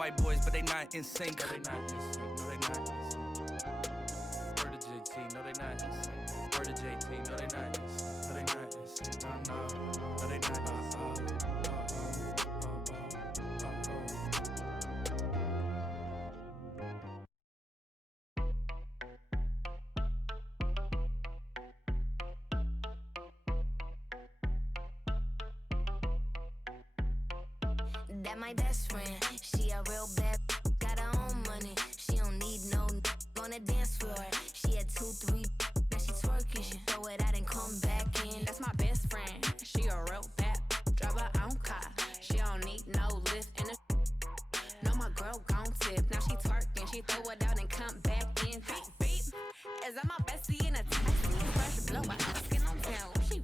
white boys, but they not in sync. No, they not in sync. No, they not in sync. Word to JT, no, they not in sync. Word to JT, no, they not in sync. No, they not in sync. No, they not in sync. That my best friend, she a real bad, got her own money. She don't need no on the dance floor. She had 2, 3, now she twerking. She throw it out and come back in. That's my best friend, she a real bad, drive her own car. She don't need no lift in the. No, my girl gon' tip. Now she twerking, she throw it out and come back in. Beep, beep. Is that my bestie in a taxi? Fresh blow, I asking on town. She.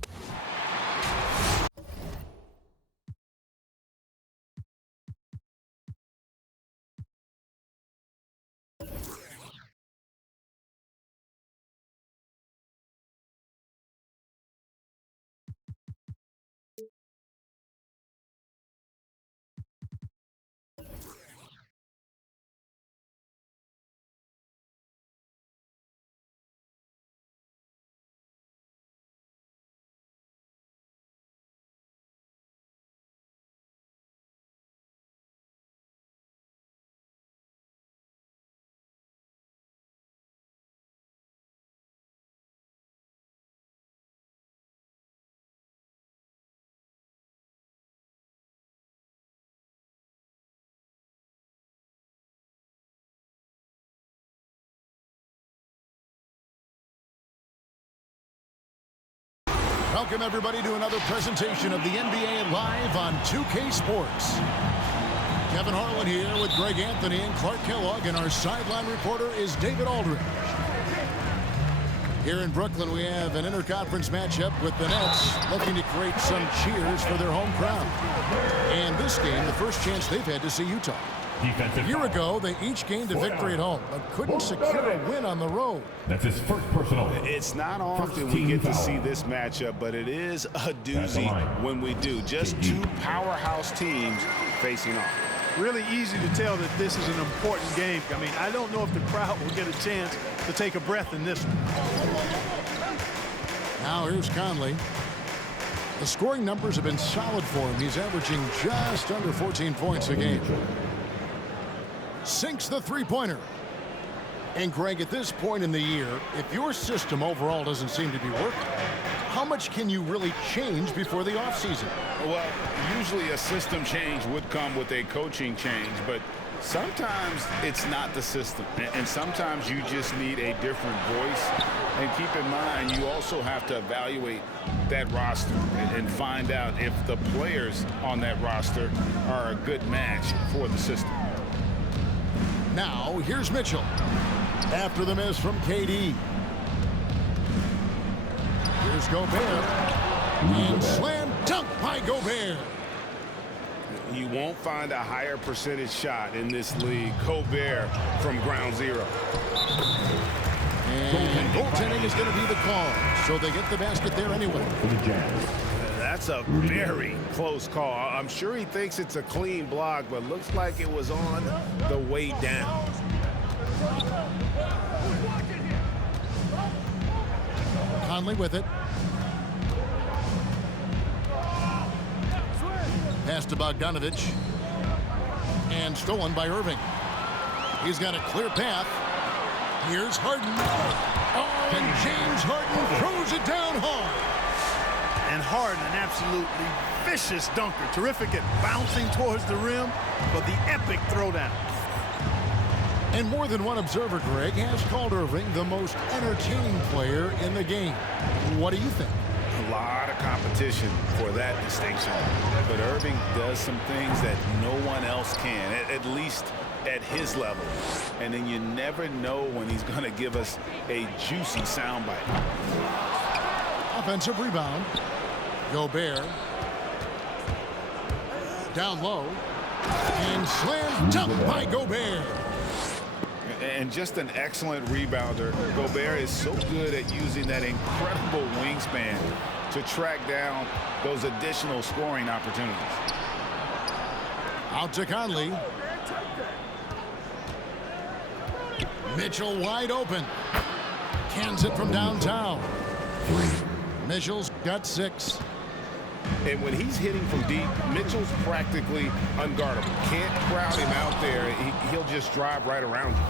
Welcome, everybody, to another presentation of the NBA Live on 2K Sports. Kevin Harlan here with Greg Anthony and Clark Kellogg, and our sideline reporter is David Aldridge. Here in Brooklyn, we have an interconference matchup with the Nets looking to create some cheers for their home crowd. And this game, the first chance they've had to see Utah. A year ago, they each gained a victory at home, but couldn't secure a win on the road. That's his first personal. It's not often we get to see this matchup, but it is a doozy when we do. Just two powerhouse teams facing off. Really easy to tell that this is an important game. I mean, I don't know if the crowd will get a chance to take a breath in this one. Now here's Conley. The scoring numbers have been solid for him. He's averaging just under 14 points a game. Sinks the three-pointer. And Greg, at this point in the year, if your system overall doesn't seem to be working, how much can you really change before the offseason? Well, usually a system change would come with a coaching change, but sometimes it's not the system. And sometimes you just need a different voice. And keep in mind, you also have to evaluate that roster and find out if the players on that roster are a good match for the system. Now, here's Mitchell. After the miss from KD. Here's Gobert. And slam dunk by Gobert. You won't find a higher percentage shot in this league. Gobert from ground zero. And goaltending is going to be the call. So they get the basket there anyway. That's a very close call. I'm sure he thinks it's a clean block, but looks like it was on the way down. Conley with it. Pass to Bogdanovich. And stolen by Irving. He's got a clear path. Here's Harden. Oh, and James Harden throws it down hard. And Harden, an absolutely vicious dunker. Terrific at bouncing towards the rim, but the epic throwdown. And more than one observer, Greg, has called Irving the most entertaining player in the game. What do you think? A lot of competition for that distinction. But Irving does some things that no one else can, at least at his level. And then you never know when he's going to give us a juicy soundbite. Offensive rebound. Gobert. Down low. And slam dunk by Gobert. And just an excellent rebounder. Gobert is so good at using that incredible wingspan to track down those additional scoring opportunities. Out to Conley. Mitchell wide open. Cans it from downtown. Mitchell's got 6. And when he's hitting from deep, Mitchell's practically unguardable. Can't crowd him out there. He'll just drive right around you.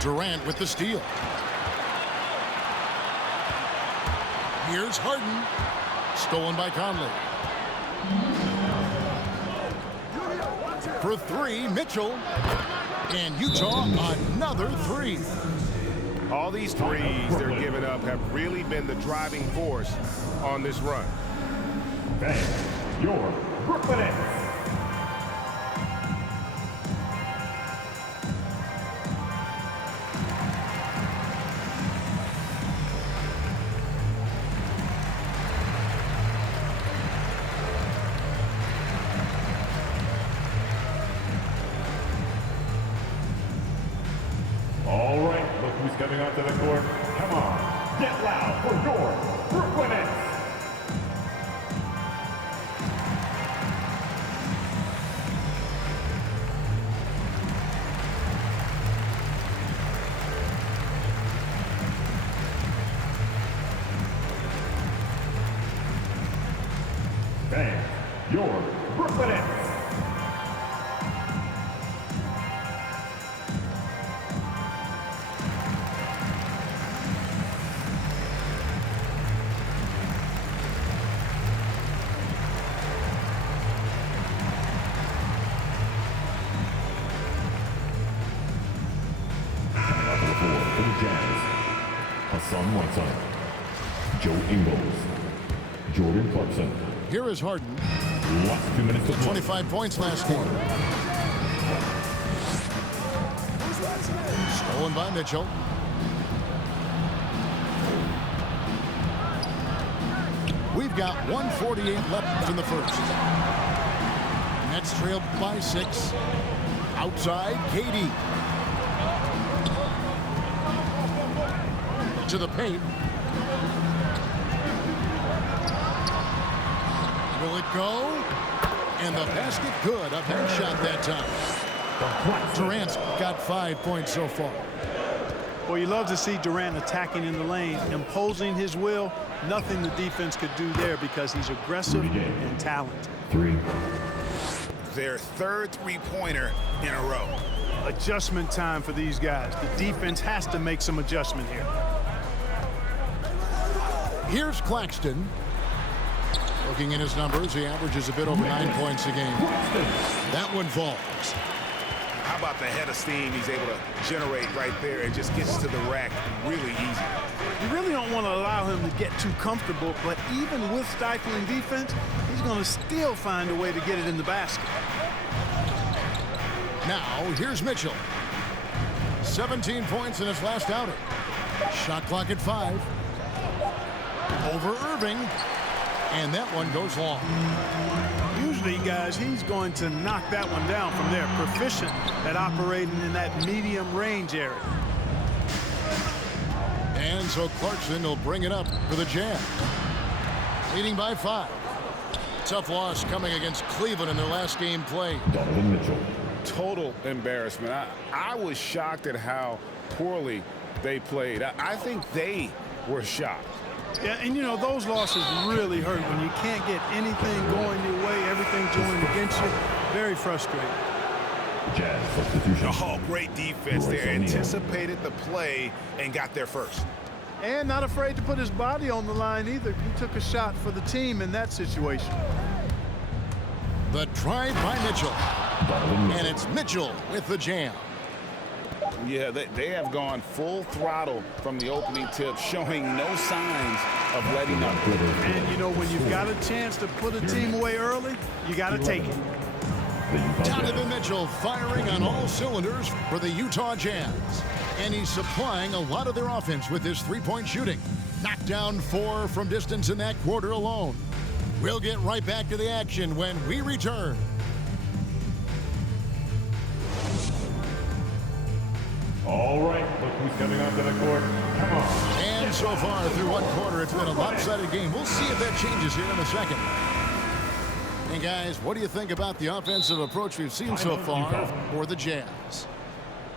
Durant with the steal. Here's Harden. Stolen by Conley. For 3, Mitchell. And Utah, another 3. All these threes they're giving up have really been the driving force on this run. Bang, your Brooklyn Nets. All right, look who's coming onto the court. Come on, get loud for your Brooklyn Nets. Bang, your Brooklyn Nets. For the Jazz, Hassan Whiteside, Joe Ingles, Jordan Clarkson. Here is Harden. Last 2 minutes to play. 25 points last game. Stolen by Mitchell. We've got 1:48 left in the first. Nets trail by 6. Outside, KD. To the paint. Will it go? And the basket good. A hand shot that time. Durant's got 5 points so far. Well, you love to see Durant attacking in the lane, imposing his will. Nothing the defense could do there because he's aggressive and talented. 3. Their third three-pointer in a row. Adjustment time for these guys. The defense has to make some adjustment here. Here's Claxton. Looking in his numbers, he averages a bit over 9 points a game. That one falls. How about the head of steam he's able to generate right there and just gets to the rack really easy. You really don't want to allow him to get too comfortable, but even with stifling defense, he's going to still find a way to get it in the basket. Now, here's Mitchell. 17 points in his last outing. Shot clock at 5. Over Irving. And that one goes long. Usually, guys, he's going to knock that one down from there. Proficient at operating in that medium range area. And so Clarkson will bring it up for the Jazz. Leading by 5. Tough loss coming against Cleveland in their last game played. Donovan Mitchell. Total embarrassment. I was shocked at how poorly they played. I think they were shocked. Yeah, and you know, those losses really hurt when you can't get anything going your way, everything's going against you. Very frustrating. Jazz substitution. Oh, great defense there. Anticipated the play and got there first. And not afraid to put his body on the line either. He took a shot for the team in that situation. The drive by Mitchell. And it's Mitchell with the jam. Yeah, they have gone full throttle from the opening tip, showing no signs of letting up. And, you know, when you've got a chance to put a team away early, you got to take it. Donovan Mitchell firing on all cylinders for the Utah Jazz. And he's supplying a lot of their offense with his three-point shooting. Knocked down 4 from distance in that quarter alone. We'll get right back to the action when we return. All right, look who's coming onto the court. Come on. And so far through one quarter, it's been a lopsided game. We'll see if that changes here in a second. And guys, what do you think about the offensive approach we've seen so far for the Jazz?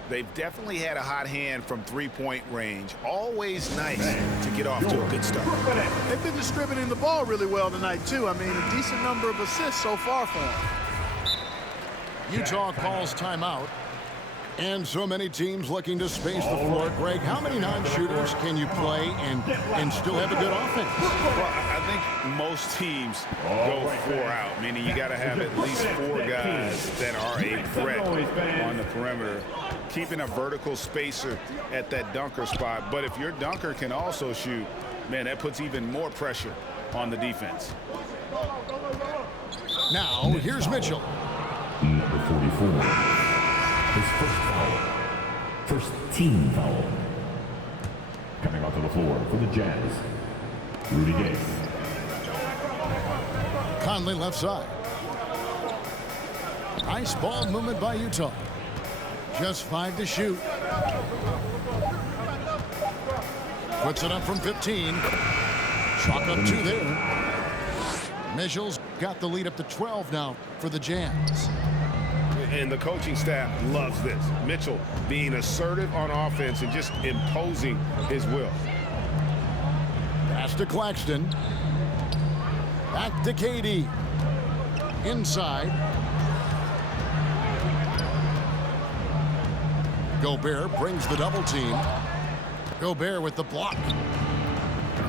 They've definitely had a hot hand from three-point range. Always nice to get off to a good start. They've been distributing the ball really well tonight, too. I mean, a decent number of assists so far for them. Utah calls timeout. And so many teams looking to space the floor. Greg, how many non-shooters can you play and still have a good offense? Well, I think most teams go 4 out, meaning you got to have at least 4 guys that are a threat on the perimeter, keeping a vertical spacer at that dunker spot. But if your dunker can also shoot, man, that puts even more pressure on the defense. Now, here's Mitchell. Number 44. His first foul. First team foul. Coming onto the floor for the Jazz, Rudy Gay. Conley left side. Nice ball movement by Utah. Just 5 to shoot. Puts it up from 15. Chalk up 2 there. Mitchell's got the lead up to 12 now for the Jazz. And the coaching staff loves this. Mitchell being assertive on offense and just imposing his will. Pass to Claxton. Back to KD. Inside. Gobert brings the double team. Gobert with the block.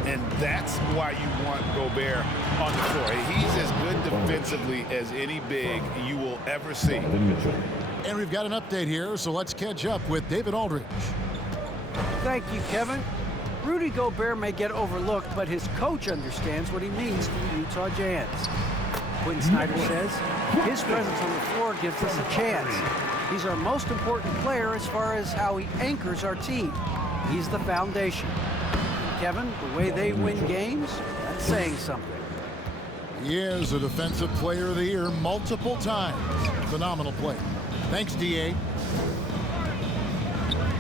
And that's why you want Gobert on the floor. He's as good defensively as any big you will ever see. And we've got an update here, so let's catch up with David Aldridge. Thank you, Kevin. Rudy Gobert may get overlooked, but his coach understands what he means to the Utah Jazz. Quinn Snyder says, his presence on the floor gives us a chance. He's our most important player as far as how he anchors our team. He's the foundation. Kevin, the way they win games, that's saying something. He is a Defensive Player of the Year multiple times. Phenomenal play. Thanks, D.A.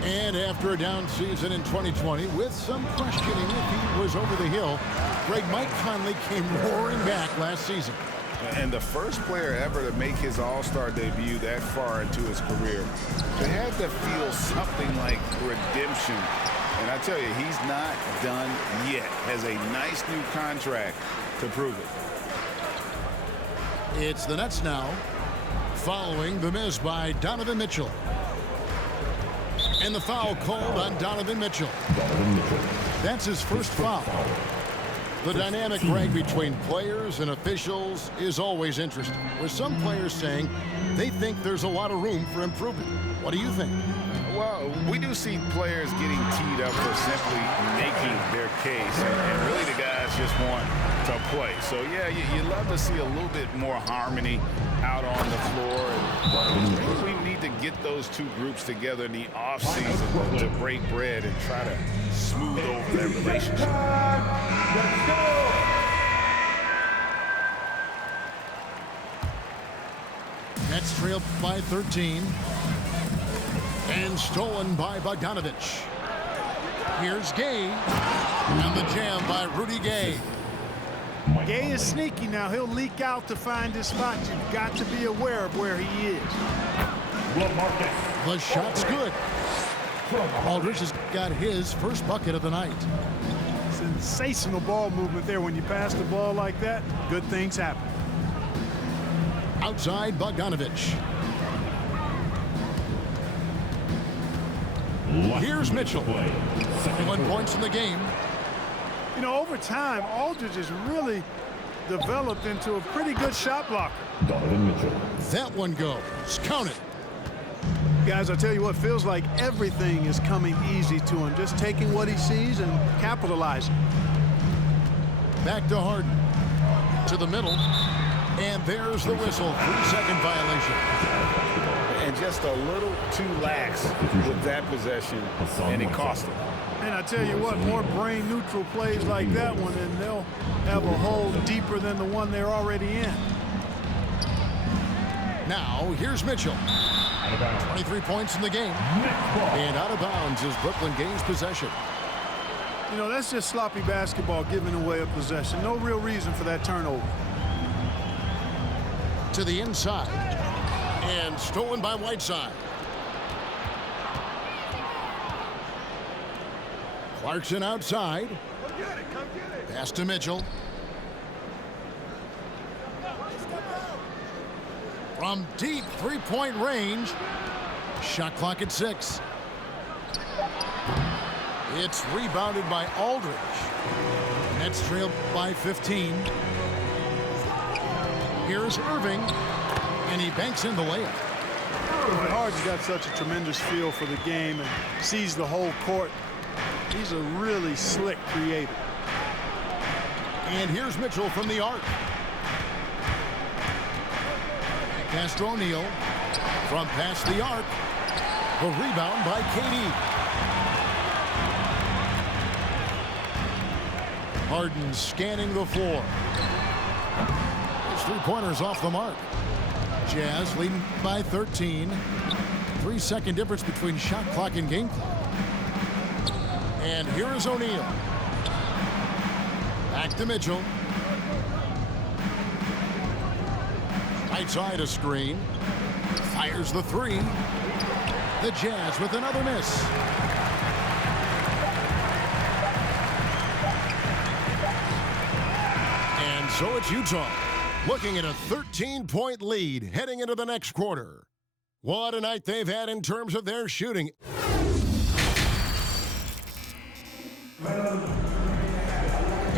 And after a down season in 2020, with some questioning if he was over the hill, Mike Conley came roaring back last season. And the first player ever to make his All-Star debut that far into his career, it had to feel something like redemption. And I tell you, he's not done yet. Has a nice new contract to prove it. It's the Nets now, following the miss by Donovan Mitchell. And the foul called on Donovan Mitchell. That's his first foul. The dynamic, Greg, between players and officials is always interesting, with some players saying they think there's a lot of room for improvement. What do you think? Well, we do see players getting teed up for simply making their case, and really the guys just want to play. So, yeah, you love to see a little bit more harmony out on the floor. And we need to get those two groups together in the offseason to break bread and try to smooth over that relationship. Let's go! Nets trailed by 13. And stolen by Bogdanovich. Here's Gay. And the jam by Rudy Gay. Gay is sneaky now. He'll leak out to find his spot. You've got to be aware of where he is. The shot's good. Aldridge has got his first bucket of the night. Sensational ball movement there. When you pass the ball like that, good things happen. Outside Bogdanovich. Here's Mitchell. 21 points in the game. You know, over time, Aldridge has really developed into a pretty good shot blocker. Donovan Mitchell. That one goes. Count it. Guys, I tell you what, feels like everything is coming easy to him. Just taking what he sees and capitalizing. Back to Harden. To the middle. And there's the whistle. 3-second violation. And just a little too lax with that possession, and it cost him. And I tell you what, more brain-neutral plays like that one, and they'll have a hole deeper than the one they're already in. Now, here's Mitchell. 23 points in the game. And out of bounds is Brooklyn gains possession. You know, that's just sloppy basketball, giving away a possession. No real reason for that turnover. To the inside. And stolen by Whiteside. Clarkson outside. Pass to Mitchell. From deep three-point range. Shot clock at 6. It's rebounded by Aldridge. Nets trailed by 15. Here's Irving, and he banks in the layup. Harden's got such a tremendous feel for the game and sees the whole court. He's a really slick creator. And here's Mitchell from the arc. Pass to O'Neal. From past the arc. The rebound by KD. Harden scanning the floor. His three-pointers off the mark. Jazz leading by 13. 3-second difference between shot clock and game clock. And here is O'Neal. Back to Mitchell. Right side a screen. Fires the three. The Jazz with another miss. And so it's Utah looking at a 13-point lead heading into the next quarter. What a night they've had in terms of their shooting.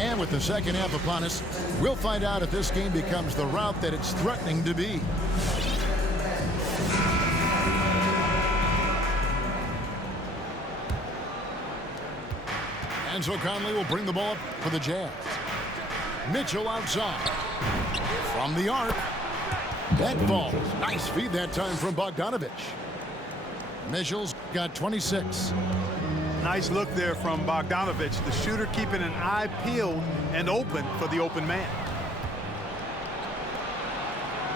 And with the second half upon us, we'll find out if this game becomes the route that it's threatening to be. And so Conley will bring the ball up for the Jazz. Mitchell outside. From the arc. That falls. Nice feed that time from Bogdanovich. Mitchell's got 26. Nice look there from Bogdanovich, the shooter keeping an eye peeled and open for the open man.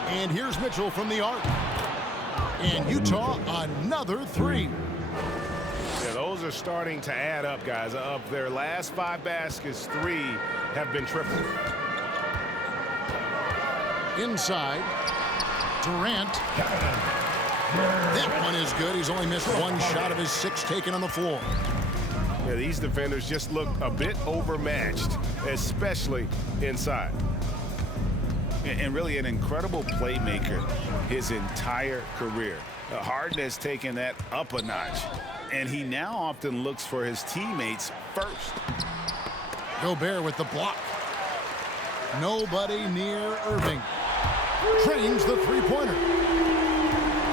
And here's Mitchell from the arc. And Utah, another three. Yeah, those are starting to add up, guys. Of their last 5 baskets, 3 have been triple. Inside. Durant. That one is good. He's only missed 1 shot of his 6 taken on the floor. Yeah, these defenders just look a bit overmatched, especially inside. And really an incredible playmaker his entire career. Harden has taken that up a notch, and he now often looks for his teammates first. Gobert with the block. Nobody near Irving. Trains the three-pointer.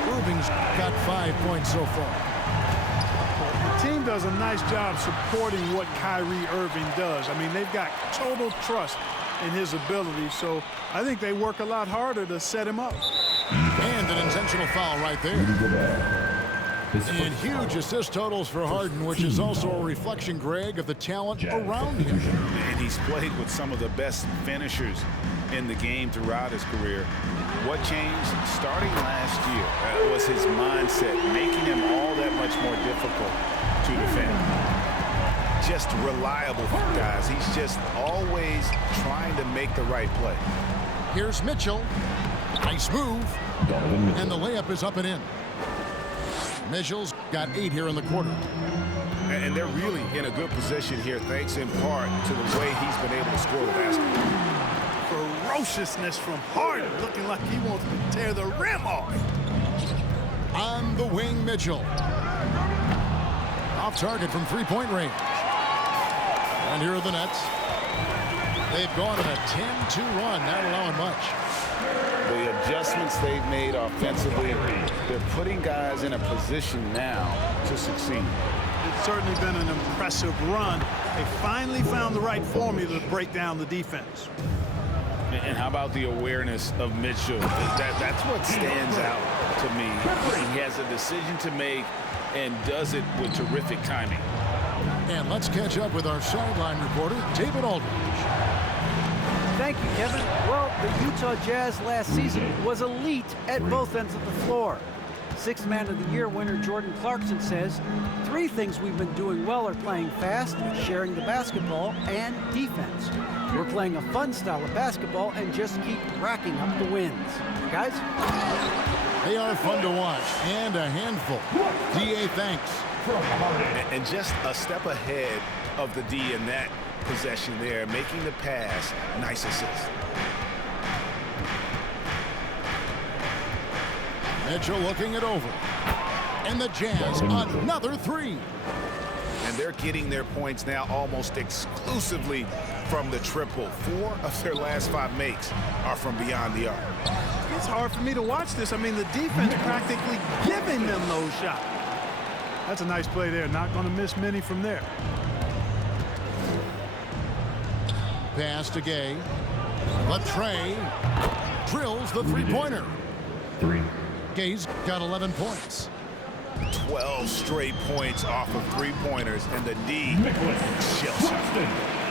Irving's got 5 points so far. The team does a nice job supporting what Kyrie Irving does. I mean, they've got total trust in his ability, so I think they work a lot harder to set him up. And an intentional foul right there. And huge assist totals for Harden, which is also a reflection, Greg, of the talent around him. And he's played with some of the best finishers in the game throughout his career. What changed starting last year was his mindset, making him all that much more difficult to defend. Just reliable, guys. He's just always trying to make the right play. Here's Mitchell. Nice move. And the layup is up and in. Mitchell's got 8 here in the quarter. And they're really in a good position here, thanks in part to the way he's been able to score the basketball. Ferociousness from Harden, looking like he wants to tear the rim off. On the wing, Mitchell. Off target from three-point range. And here are the Nets. They've gone on a 10-2 run, not allowing much. The adjustments they've made offensively, they're putting guys in a position now to succeed. It's certainly been an impressive run. They finally found the right formula to break down the defense. And how about the awareness of Mitchell? That's what stands out to me. He has a decision to make and does it with terrific timing. And let's catch up with our sideline reporter, David Aldridge. Thank you, Kevin. Well, the Utah Jazz last season was elite at both ends of the floor. Sixth Man of the Year winner Jordan Clarkson says, 3 things we've been doing well are playing fast, sharing the basketball, and defense. We're playing a fun style of basketball and just keep racking up the wins. Guys? They are fun to watch and a handful. DA, thanks. And just a step ahead of the D in that possession there, making the pass. Nice assist. Mitchell looking it over. And the Jazz, another three. And they're getting their points now almost exclusively from the triple. 4 of their last 5 makes are from beyond the arc. It's hard for me to watch this. I mean, the defense practically giving them those shots. That's a nice play there. Not going to miss many from there. Pass to Gay. Latrey drills the three-pointer. Gay's got 11 points. 12 straight points off of three-pointers, and the D shell shocked.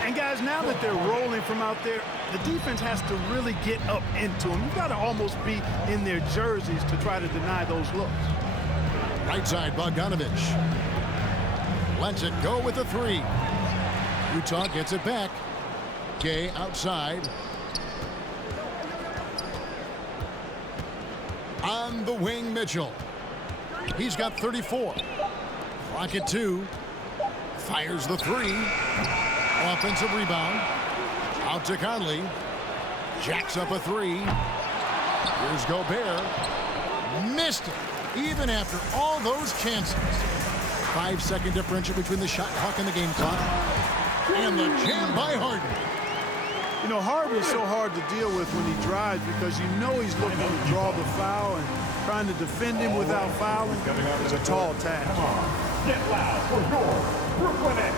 And guys, now that they're rolling from out there, the defense has to really get up into them. You've got to almost be in their jerseys to try to deny those looks. Right side, Bogdanovich. Lets it go with a three. Utah gets it back. Gay outside. On the wing, Mitchell. He's got 34. Clock at 2. Fires the three. Offensive rebound. Out to Conley. Jacks up a three. Here's Gobert. Missed it. Even after all those chances. 5-second differential between the shot clock and the game clock. And the jam by Harden. You know, Harden is so hard to deal with when he drives because you know he's looking to draw the foul, and trying to defend him without fouling is a tall task. Get loud for your Brooklyn Nets.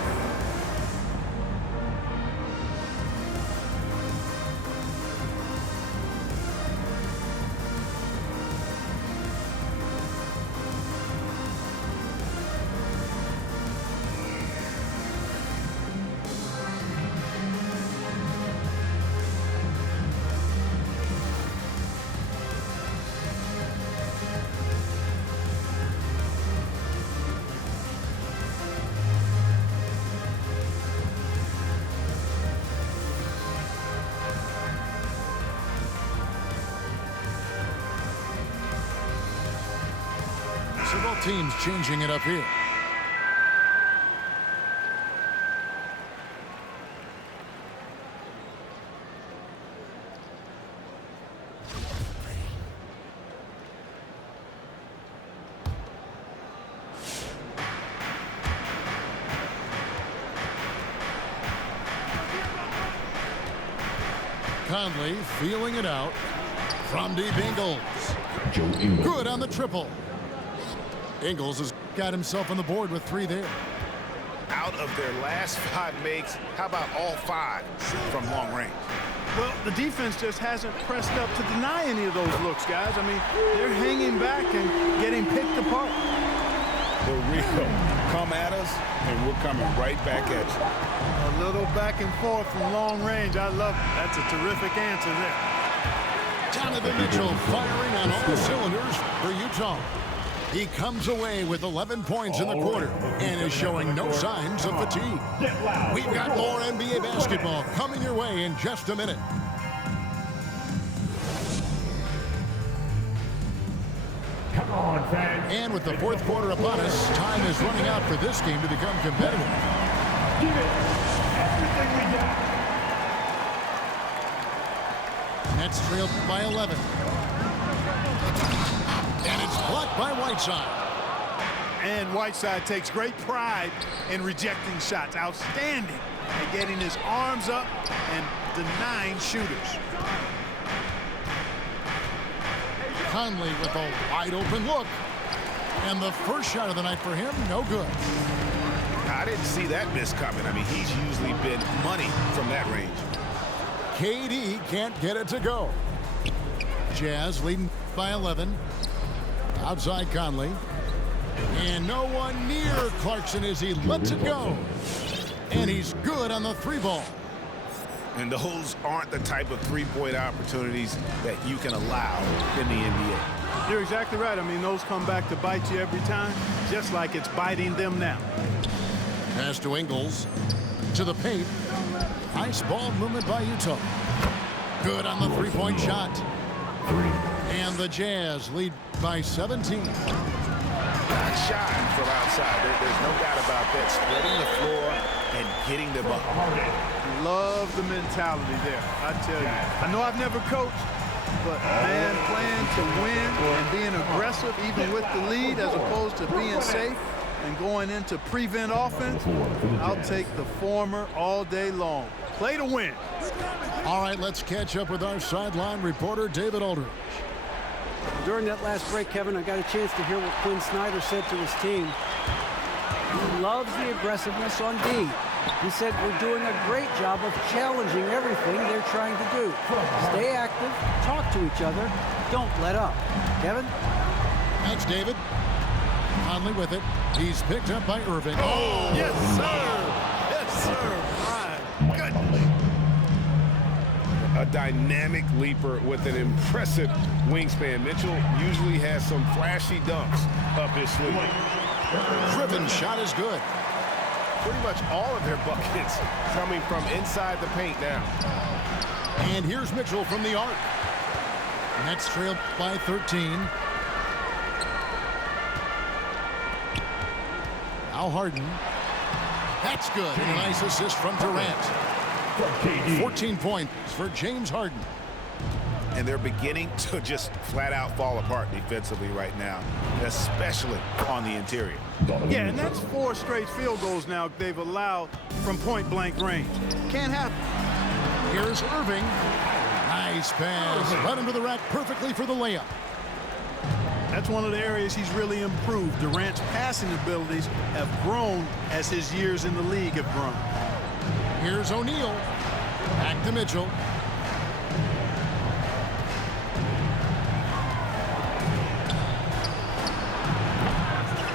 Several teams changing it up here. Conley feeling it out from deep. Ingles. Good on the triple. Ingles has got himself on the board with 3 there. Out of their last 5 makes, how about all 5 from long range? Well, the defense just hasn't pressed up to deny any of those looks, guys. I mean, they're hanging back and getting picked apart. The real come at us, and we're coming right back at you. A little back and forth from long range. I love it. That's a terrific answer there. Donovan Mitchell firing on all cylinders for Utah. He comes away with 11 points in the quarter and is showing no signs of fatigue. We've got more NBA basketball coming your way in just a minute. Come on, fans. And with the fourth quarter upon us, time is running out for this game to become competitive. Give it everything we got. Nets trailed by 11. And it's blocked by Whiteside. And Whiteside takes great pride in rejecting shots. Outstanding at getting his arms up and denying shooters. Conley with a wide open look. And the first shot of the night for him, no good. I didn't see that miss coming. I mean, he's usually been money from that range. KD can't get it to go. Jazz leading by 11. Outside Conley. And no one near Clarkson as he lets it go. And he's good on the 3 ball. And those aren't the type of three-point opportunities that you can allow in the NBA. You're exactly right. I mean, those come back to bite you every time, just like it's biting them now. Pass to Ingles. To the paint. Nice ball movement by Utah. Good on the 3-point shot. And the Jazz lead by 17. not shy from outside. There's no doubt about that. Spreading the floor and getting the ball. Love the mentality there, I tell you. I know I've never coached, but man, playing to win and being aggressive even with the lead as opposed to being safe and going into prevent offense, I'll take the former all day long. Play to win. All right, let's catch up with our sideline reporter, David Aldridge. During that last break, Kevin, I got a chance to hear what Quinn Snyder said to his team. He loves the aggressiveness on D. He said we're doing a great job of challenging everything they're trying to do. Stay active, talk to each other, don't let up. Kevin? Thanks, David. Conley with it. He's picked up by Irving. Oh, yes, sir. Yes, sir. My goodness. A dynamic leaper with an impressive wingspan. Mitchell usually has some flashy dunks up his sleeve. Griffin's shot is good. Pretty much all of their buckets coming from inside the paint now. And here's Mitchell from the arc. Nets trailed by 13. Now Harden. That's good. And a nice assist from Durant. 14 points for James Harden. And they're beginning to just flat out fall apart defensively right now, especially on the interior. Yeah, and that's 4 straight field goals now they've allowed from point-blank range. Can't happen. Here's Irving. Nice pass. Right under the rack perfectly for the layup. That's one of the areas he's really improved. Durant's passing abilities have grown as his years in the league have grown. Here's O'Neal. Back to Mitchell.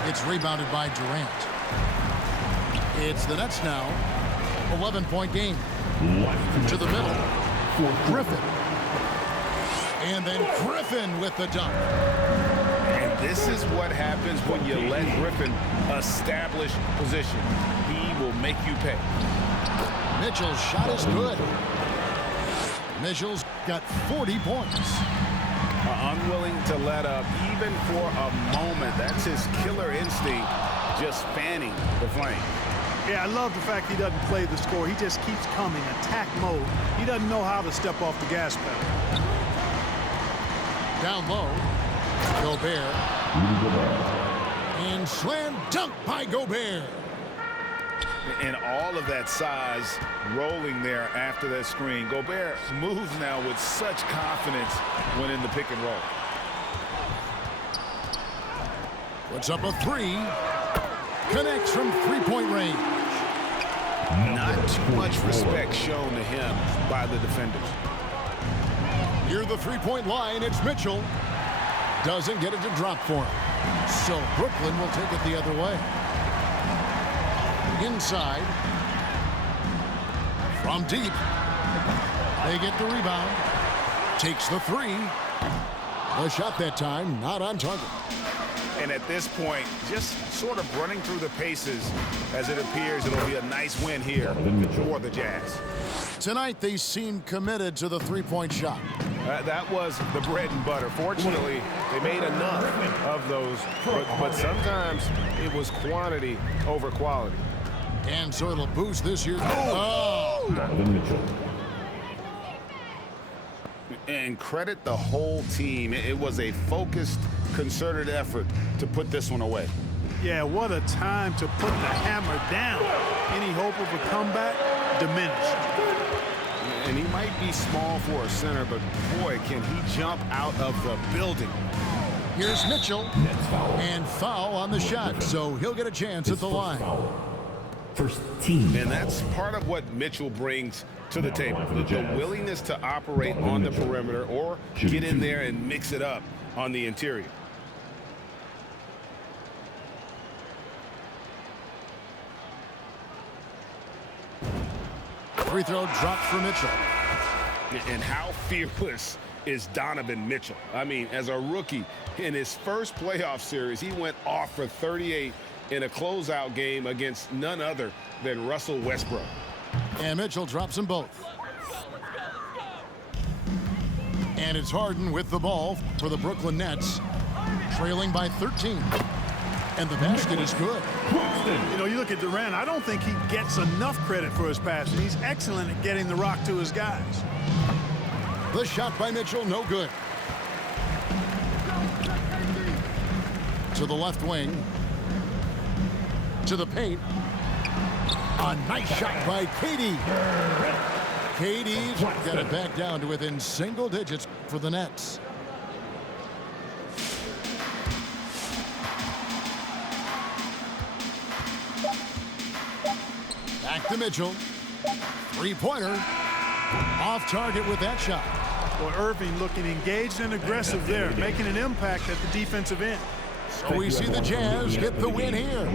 It's rebounded by Durant. It's the Nets now. 11-point game. To the middle. For Griffin. And then Griffin with the dunk. And this is what happens when you let Griffin establish position. He will make you pay. Mitchell's shot is good. Mitchell's got 40 points. Unwilling to let up even for a moment. That's his killer instinct, just fanning the flame. Yeah, I love the fact he doesn't play the score. He just keeps coming, attack mode. He doesn't know how to step off the gas pedal. Down low, Gobert. And slam dunk by Gobert. And all of that size rolling there after that screen. Gobert moves now with such confidence when in the pick and roll. Puts up a 3. Connects from 3-point range. Not too much respect shown to him by the defenders. Near the 3-point line, it's Mitchell. Doesn't get it to drop for him. So Brooklyn will take it the other way. Inside. From deep. They get the rebound. Takes the 3. A shot that time, not on target. And at this point, just sort of running through the paces as it appears it'll be a nice win here for the Jazz. Tonight, they seem committed to the 3-point shot. That was the bread and butter. Fortunately, they made enough of those, but sometimes it was quantity over quality. And so it'll boost this year's. And credit the whole team. It was a focused, concerted effort to put this one away. Yeah, what a time to put the hammer down. Any hope of a comeback diminished. And he might be small for a center, but boy, can he jump out of the building. Here's Mitchell. And foul on the shot, so he'll get a chance at the line. First team. And that's part of what Mitchell brings to the table. The willingness to operate on the perimeter or get in there and mix it up on the interior. Free throw dropped for Mitchell. And how fearless is Donovan Mitchell? I mean, as a rookie, in his first playoff series, he went off for 38 in a closeout game against none other than Russell Westbrook. And Mitchell drops them both. And it's Harden with the ball for the Brooklyn Nets, trailing by 13. And the basket is good. You know, you look at Durant, I don't think he gets enough credit for his passing. He's excellent at getting the rock to his guys. The shot by Mitchell, no good. To the left wing. To the paint. A nice shot by Katie. Katie's got it back down to within single digits for the Nets. Back to Mitchell. Three-pointer. Off target with that shot. Well, Irving looking engaged and aggressive there, making an impact at the defensive end. So we see the Jazz get the win here.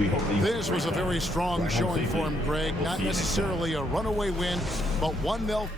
This was a very strong showing for him, Greg. Not necessarily a runaway win, but one they'll